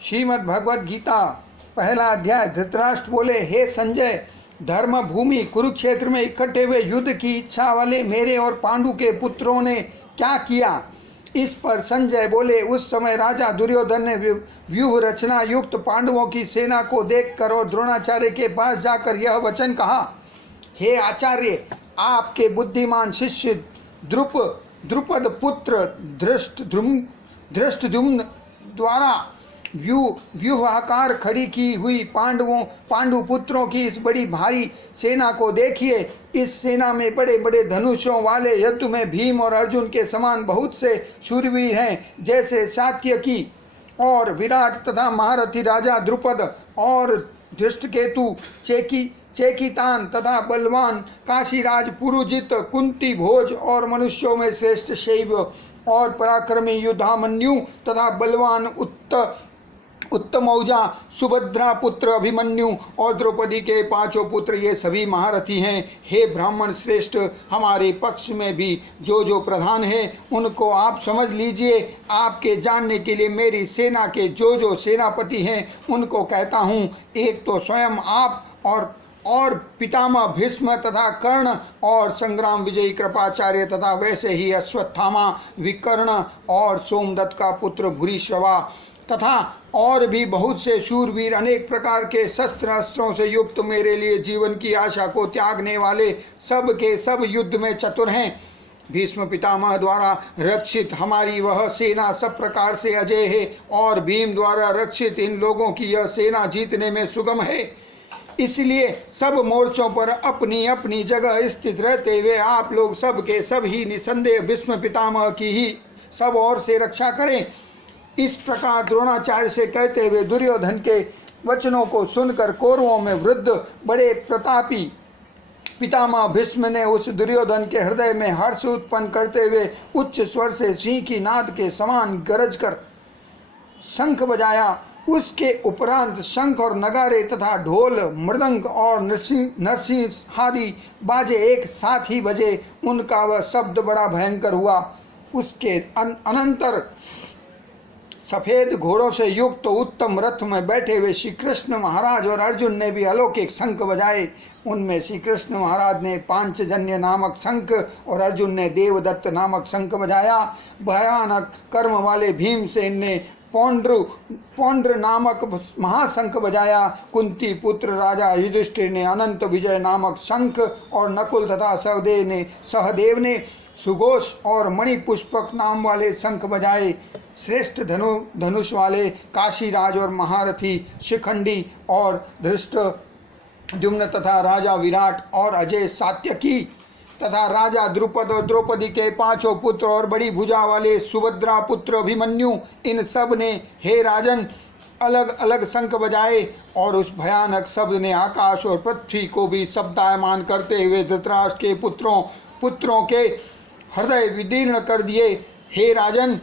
श्रीमद् भगवद गीता पहला अध्याय। धृतराष्ट्र बोले, हे संजय, धर्म भूमि कुरुक्षेत्र में इकट्ठे हुए युद्ध की इच्छा वाले मेरे और पांडु के पुत्रों ने क्या किया? इस पर संजय बोले, उस समय राजा दुर्योधन ने व्यूह रचना युक्त पांडवों की सेना को देखकर और द्रोणाचार्य के पास जाकर यह वचन कहा, हे आचार्य, आपके बुद्धिमान शिष्य द्रुपद पुत्र धृष्टद्युम्न द्वारा व्यूहाकार खड़ी की हुई पांडु पुत्रों की इस बड़ी भारी सेना को देखिए। इस सेना में बड़े बड़े धनुषों वाले यद्दु में भीम और अर्जुन के समान बहुत से शूरवीर हैं, जैसे सात्यकी और विराट तथा महारथी राजा द्रुपद और धृष्टकेतु, चेकितान तथा बलवान काशीराज पुरुजित, कुंती भोज और मनुष्यों में श्रेष्ठ शैव और पराक्रमी युद्धामन्यु तथा बलवान उत्तमौजा सुभद्रा पुत्र अभिमन्यु और द्रौपदी के पांचों पुत्र, ये सभी महारथी हैं। हे ब्राह्मण श्रेष्ठ, हमारे पक्ष में भी जो प्रधान हैं उनको आप समझ लीजिए। आपके जानने के लिए मेरी सेना के जो सेनापति हैं उनको कहता हूँ। एक तो स्वयं आप और पितामह भीष्म तथा कर्ण और संग्राम विजयी कृपाचार्य तथा वैसे ही अश्वत्थामा, विकर्ण और सोमदत्त का पुत्र भूरिश्रवा तथा और भी बहुत से शूरवीर, अनेक प्रकार के शस्त्र अस्त्रों से युक्त, मेरे लिए जीवन की आशा को त्यागने वाले, सब के सब युद्ध में चतुर हैं। भीष्म पितामह द्वारा रक्षित हमारी वह सेना सब प्रकार से अजय है और भीम द्वारा रक्षित इन लोगों की यह सेना जीतने में सुगम है। इसलिए सब मोर्चों पर अपनी अपनी जगह स्थित रहते हुए आप लोग सब के सब ही निसंदेह भीष्म पितामह की ही सब ओर से रक्षा करें। इस प्रकार द्रोणाचार्य से कहते हुए दुर्योधन के वचनों को सुनकर कौरवों में वृद्ध बड़े प्रतापी पितामह भीष्म ने उस दुर्योधन के हृदय में हर्ष उत्पन्न करते हुए उच्च स्वर से सिंह की नाद के समान गरज कर शंख बजाया। उसके उपरांत शंख और नगारे तथा ढोल, मृदंग और नरसिंहादि बाजे एक साथ ही बजे। उनका वह शब्द बड़ा भयंकर हुआ। उसके अनंतर सफेद घोड़ों से युक्त तो उत्तम रथ में बैठे हुए श्री कृष्ण महाराज और अर्जुन ने भी अलौकिक शंख बजाए। उनमें श्री कृष्ण महाराज ने पांचजन्य नामक शंख और अर्जुन ने देवदत्त नामक शंख बजाया। भयानक कर्म वाले भीमसेन ने पौंड्र नामक महाशंख बजाया। कुंती पुत्र राजा युधिष्ठिर ने अनंत विजय नामक शंख और नकुल तथा सहदेव ने सुघोष और मणिपुष्पक नाम वाले शंख बजाए। श्रेष्ठ धनुष वाले काशीराज और महारथी शिखंडी और धृष्टद्युम्न तथा राजा विराट और अजय सात्यकी तथा राजा द्रुपद और द्रौपदी के पांचों पुत्र और बड़ी भुजा वाले सुभद्रा पुत्र अभिमन्यु, इन सब ने हे राजन अलग अलग शंख बजाए और उस भयानक शब्द ने आकाश और पृथ्वी को भी शब्दायमान करते हुए धृतराष्ट्र के पुत्रों के हृदय विदीर्ण कर दिए। हे राजन,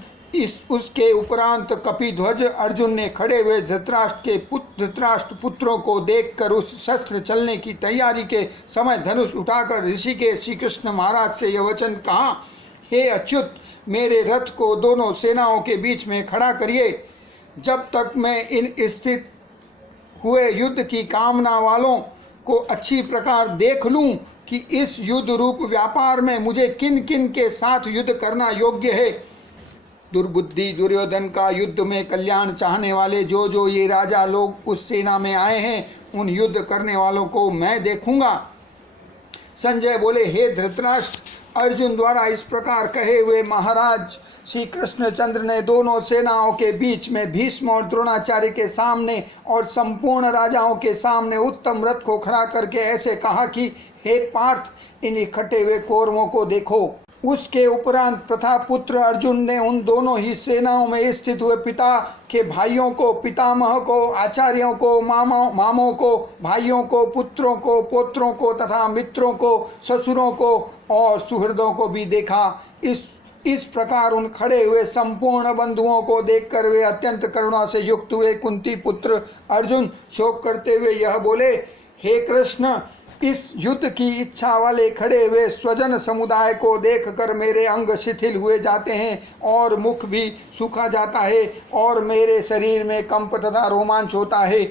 उसके उपरांत कपिध्वज अर्जुन ने खड़े हुए धृतराष्ट्र पुत्रों को देखकर उस शस्त्र चलने की तैयारी के समय धनुष उठाकर ऋषिकेश श्री कृष्ण महाराज से यह वचन कहा, हे अच्युत, मेरे रथ को दोनों सेनाओं के बीच में खड़ा करिए। जब तक मैं इन स्थित हुए युद्ध की कामना वालों को अच्छी प्रकार देख लूं कि इस युद्ध रूप व्यापार में मुझे किन किन के साथ युद्ध करना योग्य है। दुर्बुद्धि दुर्योधन का युद्ध में कल्याण चाहने वाले जो ये राजा लोग उस सेना में आए हैं, उन युद्ध करने वालों को मैं देखूंगा। संजय बोले, हे धृतराष्ट्र, अर्जुन द्वारा इस प्रकार कहे हुए महाराज श्री कृष्णचंद्र ने दोनों सेनाओं के बीच में भीष्म और द्रोणाचार्य के सामने और संपूर्ण राजाओं के सामने उत्तम रथ को खड़ा करके ऐसे कहा कि हे पार्थ, इन इकट्ठे हुए कौरवों को देखो। उसके उपरांत प्रथापुत्र अर्जुन ने उन दोनों ही सेनाओं में स्थित हुए पिता के भाइयों को, पितामह को, आचार्यों को, मामों को, भाइयों को, पुत्रों को, पोत्रों को तथा मित्रों को, ससुरों को और सुहृदों को भी देखा। इस प्रकार उन खड़े हुए संपूर्ण बंधुओं को देखकर वे अत्यंत करुणा से युक्त हुए। कुंती पुत्र अर्जुन शोक करते हुए यह बोले, हे कृष्ण, इस युद्ध की इच्छा वाले खड़े हुए स्वजन समुदाय को देखकर मेरे अंग शिथिल हुए जाते हैं और मुख भी सूखा जाता है और मेरे शरीर में कंप तथा रोमांच होता है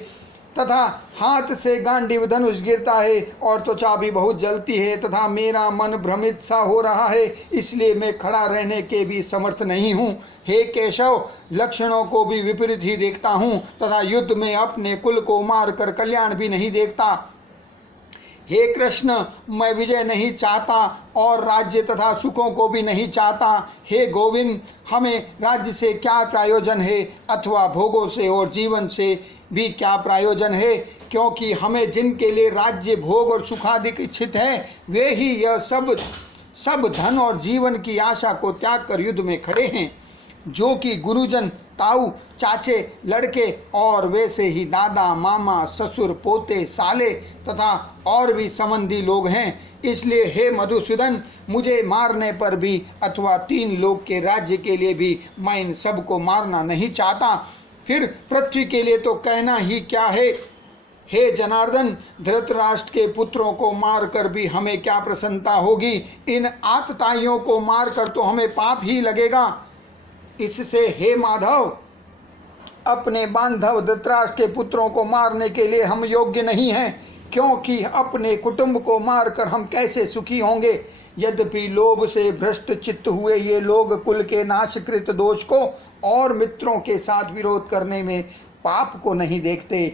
तथा हाथ से गांडीव धनुष गिरता है और त्वचा भी बहुत जलती है तथा मेरा मन भ्रमित सा हो रहा है, इसलिए मैं खड़ा रहने के भी समर्थ नहीं हूँ। हे केशव, लक्षणों को भी विपरीत ही देखता हूँ तथा युद्ध में अपने कुल को मार कर कल्याण भी नहीं देखता। हे कृष्ण, मैं विजय नहीं चाहता और राज्य तथा सुखों को भी नहीं चाहता। हे गोविंद, हमें राज्य से क्या प्रयोजन है अथवा भोगों से और जीवन से भी क्या प्रयोजन है, क्योंकि हमें जिनके लिए राज्य भोग और सुखाधिक इच्छित है वे ही यह सब धन और जीवन की आशा को त्याग कर युद्ध में खड़े हैं, जो कि गुरुजन, ताऊ, चाचे, लड़के और वैसे ही दादा, मामा, ससुर, पोते, साले तथा और भी संबंधी लोग हैं। इसलिए हे मधुसूदन, मुझे मारने पर भी अथवा 3 लोक के राज्य के लिए भी मैं इन सबको मारना नहीं चाहता। फिर पृथ्वी के लिए तो कहना ही क्या है। हे जनार्दन, धृतराष्ट्र के पुत्रों को मारकर भी हमें क्या प्रसन्नता होगी, इन आतताइयों को मारकर तो हमें पाप ही लगेगा। इससे हे माधव, अपने बांधव धृतराष्ट्र के पुत्रों को मारने के लिए हम योग्य नहीं हैं, क्योंकि अपने कुटुंब को मारकर हम कैसे सुखी होंगे। यद्यपि लोभ से भ्रष्ट चित्त हुए ये लोग कुल के नाशकृत दोष को और मित्रों के साथ विरोध करने में पाप को नहीं देखते,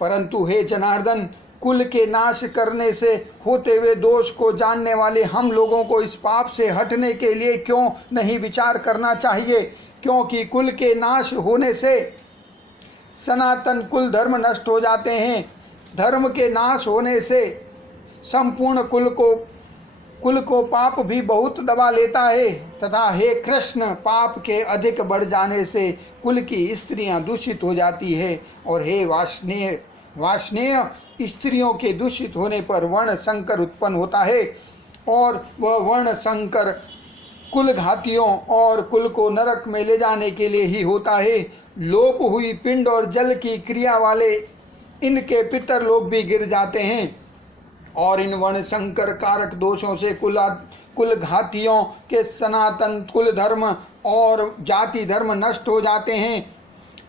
परंतु हे जनार्दन, कुल के नाश करने से होते हुए दोष को जानने वाले हम लोगों को इस पाप से हटने के लिए क्यों नहीं विचार करना चाहिए, क्योंकि कुल के नाश होने से सनातन कुल धर्म नष्ट हो जाते हैं। धर्म के नाश होने से संपूर्ण कुल को पाप भी बहुत दबा लेता है तथा हे कृष्ण, पाप के अधिक बढ़ जाने से कुल की स्त्रियां दूषित हो जाती है और हे वाष्णेय, स्त्रियों के दूषित होने पर वर्ण संकर उत्पन्न होता है और वह वर्ण संकर कुल घातियों और कुल को नरक में ले जाने के लिए ही होता है। लोप हुई पिंड और जल की क्रिया वाले इनके पितर लोग भी गिर जाते हैं और इन वर्ण संकर कारक दोषों से कुल घातियों के सनातन कुल धर्म और जाति धर्म नष्ट हो जाते हैं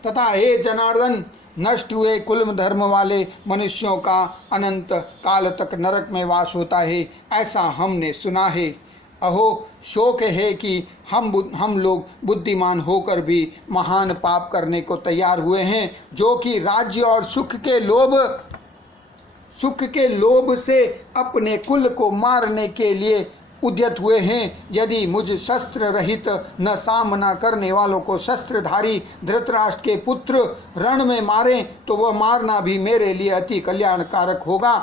तथा हे जनार्दन, नष्ट हुए कुल धर्म वाले मनुष्यों का अनंत काल तक नरक में वास होता है, ऐसा हमने सुना है। अहो, शोक है कि हम लोग बुद्धिमान होकर भी महान पाप करने को तैयार हुए हैं, जो कि राज्य और सुख के लोभ से अपने कुल को मारने के लिए उद्यत हुए हैं। यदि मुझ शस्त्र रहित न सामना करने वालों को शस्त्रधारी धृतराष्ट्र के पुत्र रण में मारें तो वह मारना भी मेरे लिए अति कल्याणकारक होगा।